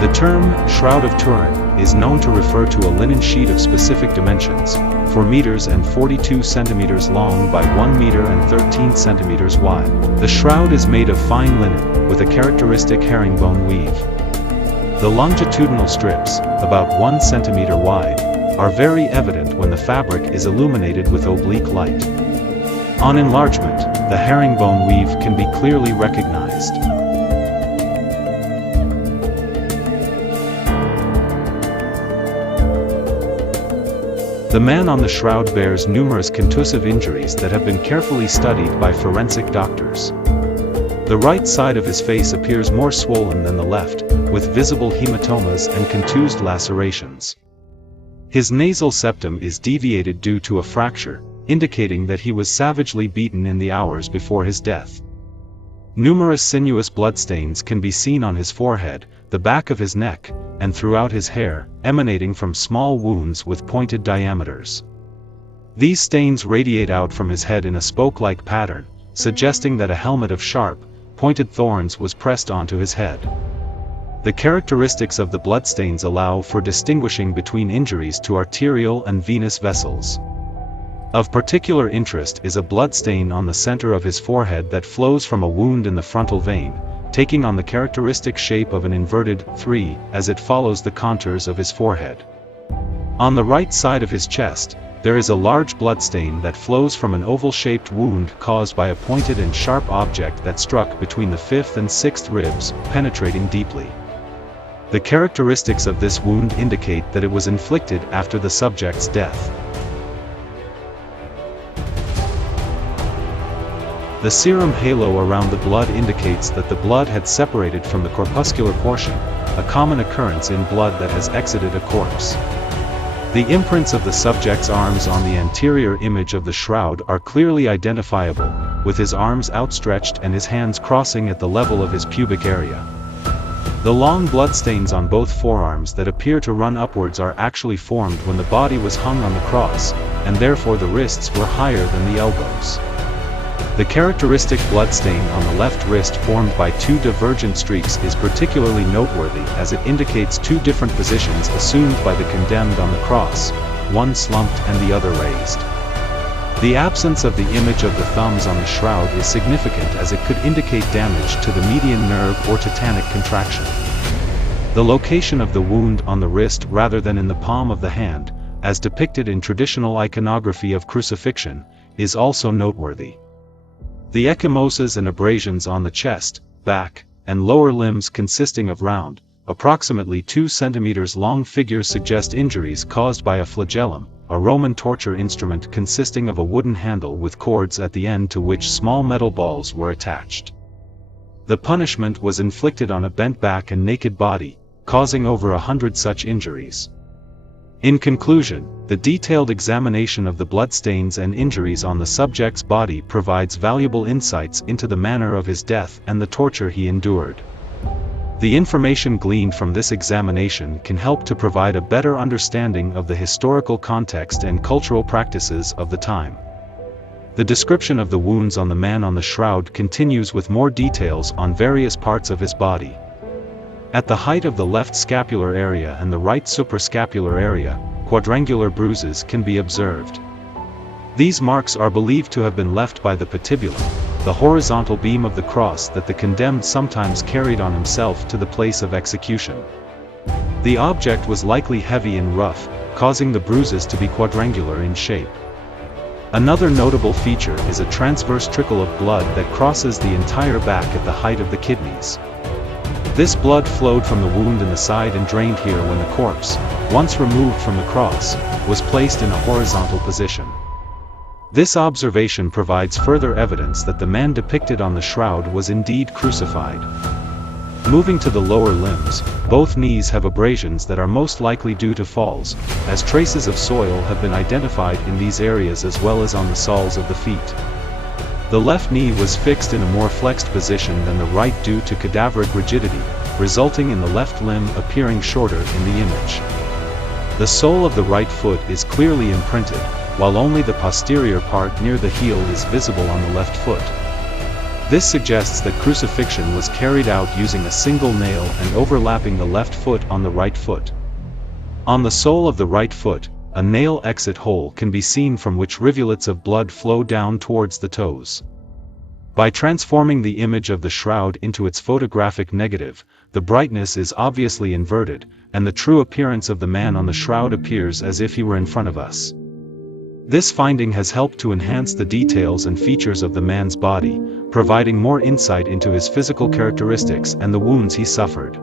The term, Shroud of Turin, is known to refer to a linen sheet of specific dimensions, 4 meters and 42 centimeters long by 1 meter and 13 centimeters wide. The shroud is made of fine linen, with a characteristic herringbone weave. The longitudinal strips, about 1 centimeter wide, are very evident when the fabric is illuminated with oblique light. On enlargement, the herringbone weave can be clearly recognized. The man on the shroud bears numerous contusive injuries that have been carefully studied by forensic doctors. The right side of his face appears more swollen than the left, with visible hematomas and contused lacerations. His nasal septum is deviated due to a fracture, indicating that he was savagely beaten in the hours before his death. Numerous sinuous bloodstains can be seen on his forehead, the back of his neck, and throughout his hair, emanating from small wounds with pointed diameters. These stains radiate out from his head in a spoke-like pattern, suggesting that a helmet of sharp, pointed thorns was pressed onto his head. The characteristics of the bloodstains allow for distinguishing between injuries to arterial and venous vessels. Of particular interest is a bloodstain on the center of his forehead that flows from a wound in the frontal vein, taking on the characteristic shape of an inverted 3 as it follows the contours of his forehead. On the right side of his chest, there is a large bloodstain that flows from an oval-shaped wound caused by a pointed and sharp object that struck between the 5th and 6th ribs, penetrating deeply. The characteristics of this wound indicate that it was inflicted after the subject's death. The serum halo around the blood indicates that the blood had separated from the corpuscular portion, a common occurrence in blood that has exited a corpse. The imprints of the subject's arms on the anterior image of the shroud are clearly identifiable, with his arms outstretched and his hands crossing at the level of his pubic area. The long bloodstains on both forearms that appear to run upwards are actually formed when the body was hung on the cross, and therefore the wrists were higher than the elbows. The characteristic bloodstain on the left wrist formed by 2 divergent streaks is particularly noteworthy as it indicates 2 different positions assumed by the condemned on the cross, one slumped and the other raised. The absence of the image of the thumbs on the shroud is significant as it could indicate damage to the median nerve or tetanic contraction. The location of the wound on the wrist rather than in the palm of the hand, as depicted in traditional iconography of crucifixion, is also noteworthy. The ecchymoses and abrasions on the chest, back, and lower limbs consisting of round, approximately 2 centimeters long figures suggest injuries caused by a flagellum, a Roman torture instrument consisting of a wooden handle with cords at the end to which small metal balls were attached. The punishment was inflicted on a bent back and naked body, causing over 100 such injuries. In conclusion, the detailed examination of the bloodstains and injuries on the subject's body provides valuable insights into the manner of his death and the torture he endured. The information gleaned from this examination can help to provide a better understanding of the historical context and cultural practices of the time. The description of the wounds on the man on the shroud continues with more details on various parts of his body. At the height of the left scapular area and the right suprascapular area, quadrangular bruises can be observed. These marks are believed to have been left by the patibulum, the horizontal beam of the cross that the condemned sometimes carried on himself to the place of execution. The object was likely heavy and rough, causing the bruises to be quadrangular in shape. Another notable feature is a transverse trickle of blood that crosses the entire back at the height of the kidneys. This blood flowed from the wound in the side and drained here when the corpse, once removed from the cross, was placed in a horizontal position. This observation provides further evidence that the man depicted on the shroud was indeed crucified. Moving to the lower limbs, both knees have abrasions that are most likely due to falls, as traces of soil have been identified in these areas as well as on the soles of the feet. The left knee was fixed in a more flexed position than the right due to cadaveric rigidity, resulting in the left limb appearing shorter in the image. The sole of the right foot is clearly imprinted, while only the posterior part near the heel is visible on the left foot. This suggests that crucifixion was carried out using a single nail and overlapping the left foot on the right foot. On the sole of the right foot, a nail exit hole can be seen from which rivulets of blood flow down towards the toes. By transforming the image of the shroud into its photographic negative, the brightness is obviously inverted, and the true appearance of the man on the shroud appears as if he were in front of us. This finding has helped to enhance the details and features of the man's body, providing more insight into his physical characteristics and the wounds he suffered.